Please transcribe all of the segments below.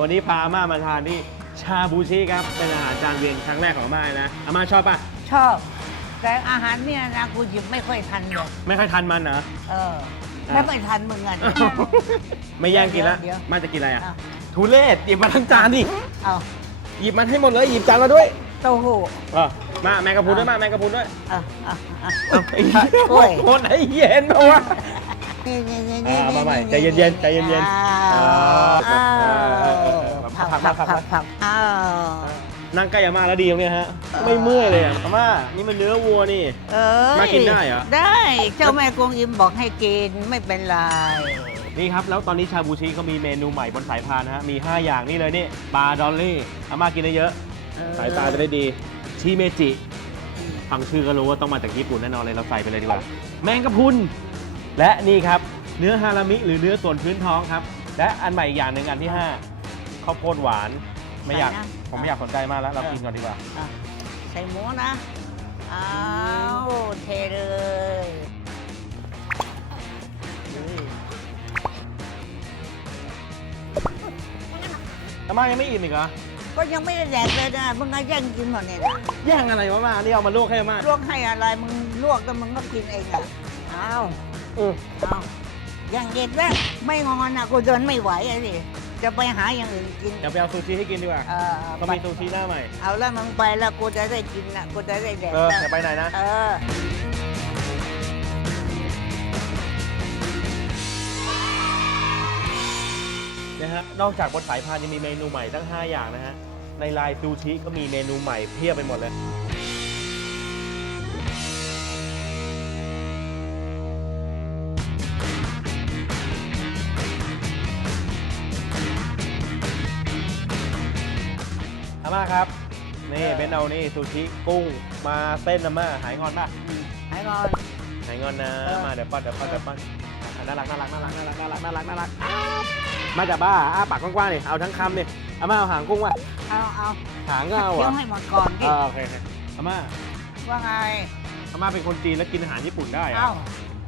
วันนี้พาอาม่ามาทานที่ชาบูชิครับ เป็นอาหารจานเวียนครั้งแรกของอาม่าเลยนะอาม่าชอบปะชอบ แต่อาหารเนี่ยนะกูหยิบไม่ค่อยทันเลยไม่ค่อยทันมันเหรอ เอออะไม่ค่อยทันมึงอะ ไม่แย่งกินละเดี๋ยว มาจะกินอะไรอะอะทุเรศหยิบมาทั้งจานดิเอาหยิบมันให้หมดเลยหยิบจานเราด้วยเต้าหู้เออมาแมงกะพรุนด้วยมาแมงกะพรุนด้วยอะอะอะเอาไอ้เหี้ยกล้วยคนไอ้เย็นเพราะว่านี่นี่นี่อ่านี่มาใหม่ใจเย็นๆใจเย็นๆอ้าวอ่า ผักผัผักกผักผักผักอ้าวนั่งใกล้อาม่าแล้วดีตรงเนี้ยฮะ ไม่เมื่อยเลยอะอาม่านี่มันเนื้อวัวนี่ เอ้ยมากินได้เหรอ ได้เจ้าแม่กวงอิมบอกให้กินไม่เป็นไร นี่ครับ แล้วตอนนี้ชาบูชิเขามีเมนูใหม่บนสายพานนะฮะ มี 5 อย่างนี่เลยนี่ปลาดอลลี่อาม่ากินได้เยอะสายตาจะได้ดีชิเมจิ ฟังชื่อก็รู้ว่าต้องมาจากญี่ปุ่นแน่นอนเลยเราใส่ไปเลยดีกว่า แมงกะพรุน และนี่ครับ เนื้อฮารามิหรือเนื้อส่วนพื้นท้องครับ และอันใหม่อีกอย่างหนึ่งอันที่ 5 ข้าวโพดหวาน ไม่อยาก ใส่นะผมไม่อยากสนใจมากแล้ว เรากินก่อนดีกว่า อะใส่หมูนะอ้าวเทเลยอาม่ายังไม่อิ่มอีกเหรอ ก็ยังไม่ได้แดกเลยนะมึงก็แย่งกินหมดเนี่ยนะแย่งอะไรวะมานี่เอามาลวกให้อาม่าลวกให้อะไรมึงลวกแล้วมึงก็กินเองอะอ้าวเอออ้าวอย่างเด็ดแรกไม่งอนนะกูเดินไม่ไหวอะสิ จะไปหาอย่างอื่นกินเดี๋ยวไปเอาซูชิให้กินดีกว่าเออเขามีซูชิหน้าใหม่ เอาแล้วมึงไปแล้วกูจะได้กินนะกูจะได้แดกเออแล้วจะไปไหนนะ เออ นะฮะ นอกจากบนสายพานยังมีเมนูใหม่ตั้ง 5 อย่างนะฮะ ในไลน์ซูชิก็มีเมนูใหม่เพียบไปหมดเลย ม่าครับ นี่เบนเอานี่ซูชิกุ้งมาเส้นนะม่าหายงอนป่ะหายงอน หายงอนนะเออ มาเดี๋ยวป้อนเดี๋ยวป้อนเดี๋ยวป้อนอะน่ารักน่ารักน่ารักน่ารักน่ารักน่ารักน่ารักมาจากบ้าอ้าปากกว้างๆนี่เอาทั้งคำนี่อาม่าเอาหางกุ้งว่ะเอาเอาหางก็เอาเคี้ยอะวให้หมดก่อนดิอ่าโอเคโอเคอาม่าว่าไง อาม่าเป็นคนจีนแล้วกินอาหารญี่ปุ่นได้เหรเอ้าอะ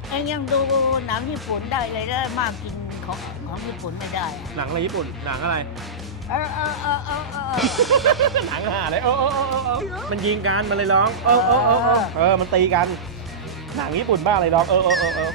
เอ็งยังดูหนังญี่ปุ่นได้เลยได้มากกินของของญี่ปุ่นไม่ได้อะหนังอะไรญี่ปุ่นหนังอะไร เออเออเออเออเออ หนังหาอะไรโอ้โอ้โอ้โอ้โอ้มันยิงกันมันเลยร้องโอ้โอ้โอ้โอ้เออมันตีกัน หนังญี่ปุ่นบ้าอะไรร้องเออเออเออเออ